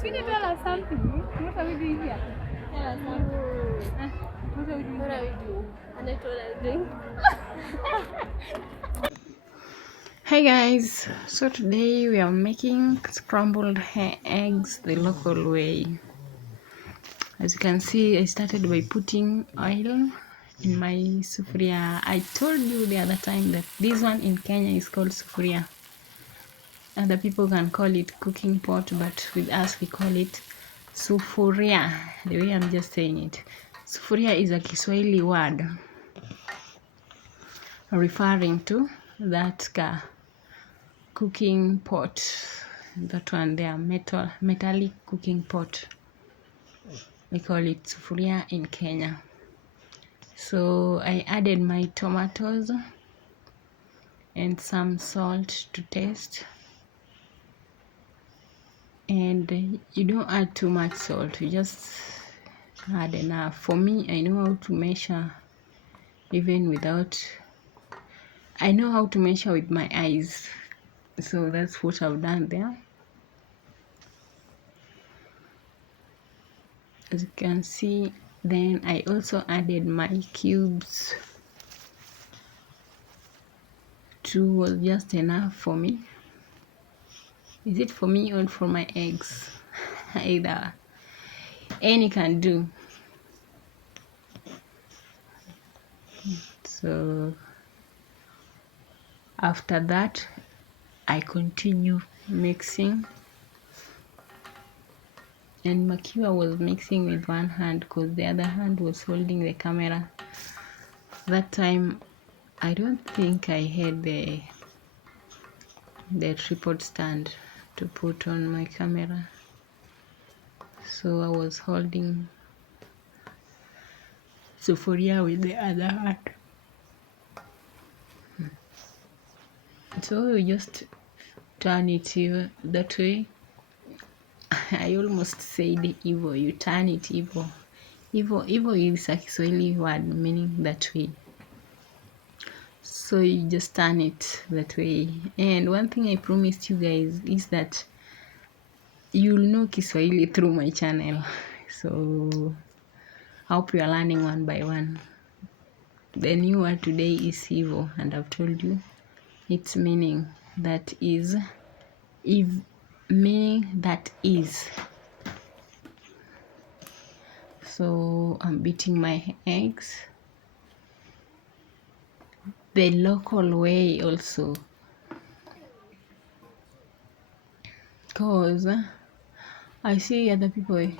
Sweetie, tell us something. What are we doing here? Tell us something. What are we doing What are here? we doing? And that's what I'm doing. Hey guys, so today we are making scrambled eggs the local way. As you can see, I started by putting oil in my sufuria. I told you the other time that this one in Kenya is called sufuria. Other people can call it cooking pot, but with us we call it sufuria, the way I'm just saying it. Sufuria is a Kiswahili word referring to that cooking pot, that one there, metallic cooking pot. We call it sufuria in Kenya. So I added my tomatoes and some salt to taste, and you don't add too much salt, you just add enough. For me, I know how to measure even without, I know how to measure with my eyes, so that's what I've done there. As you can see, then I also added my cubes. Two was just enough for me. Is it for me or for my eggs? Either, any can do. So after that, I continue mixing, and Makiwa was mixing with one hand because the other hand was holding the camera. That time I don't think I had the tripod stand to put on my camera, so I was holding sufuria with the other hand. So you just turn it here that way. I almost said hivyo, you turn it hivyo. Hivyo is a Kiswahili word meaning that way. So you just turn it that way. And one thing I promised you guys is that you'll know Kiswahili through my channel. So I hope you are learning one by one. The new word today is hivyo, and I've told you its meaning. That is, if meaning that is. So I'm beating my eggs the local way also, because I see other people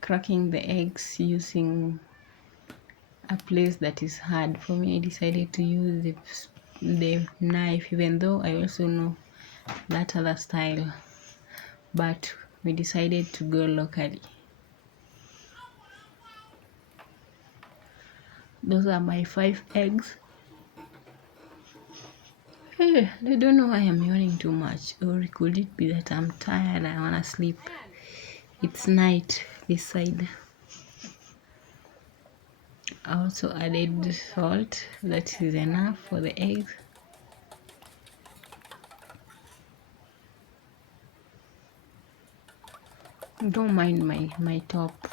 cracking the eggs using a place that is hard. For me, I decided to use the knife, even though I also know that other style, but we decided to go locally. Those are my 5 eggs. Hey, I don't know why I'm yawning too much, or could it be that I'm tired, I wanna sleep? It's night this side. I also added salt, that is enough for the eggs. Don't mind my top.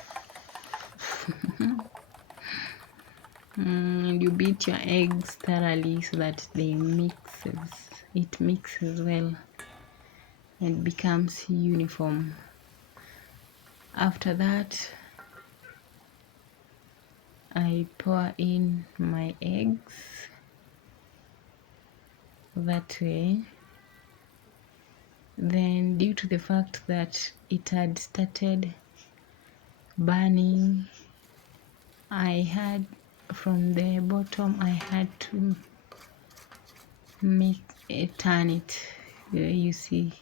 And you beat your eggs thoroughly so that it mixes well and becomes uniform. After that, I pour in my eggs that way. Then, due to the fact that it had started burning, I had, from the bottom, I had to turn it. You see,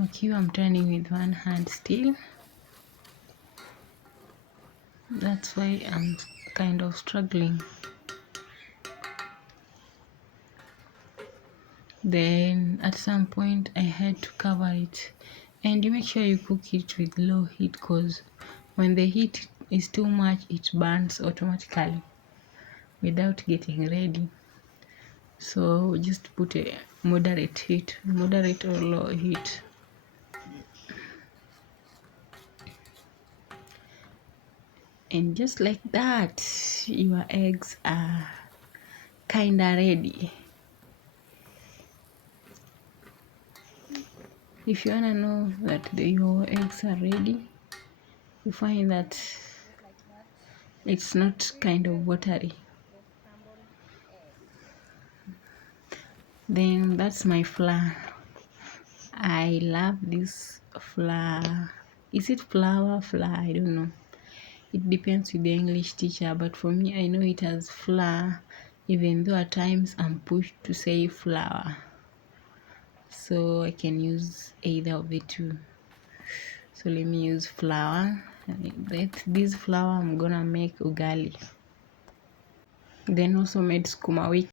okay, I'm turning with one hand still. That's why I'm kind of struggling. Then at some point I had to cover it, and you make sure you cook it with low heat, because when the heat is too much it burns automatically without getting ready. So just put a moderate or low heat. And just like that, your eggs are kinda ready. If you wanna know that your eggs are ready, you find that it's not kind of watery. Then that's my flour. I love this flour. Is it flour? I don't know. It depends with the English teacher, but for me, I know it as flour, even though at times I'm pushed to say flour. So I can use either of the two. So let me use flour. This flour I'm gonna make ugali. Then also made sukuma wiki.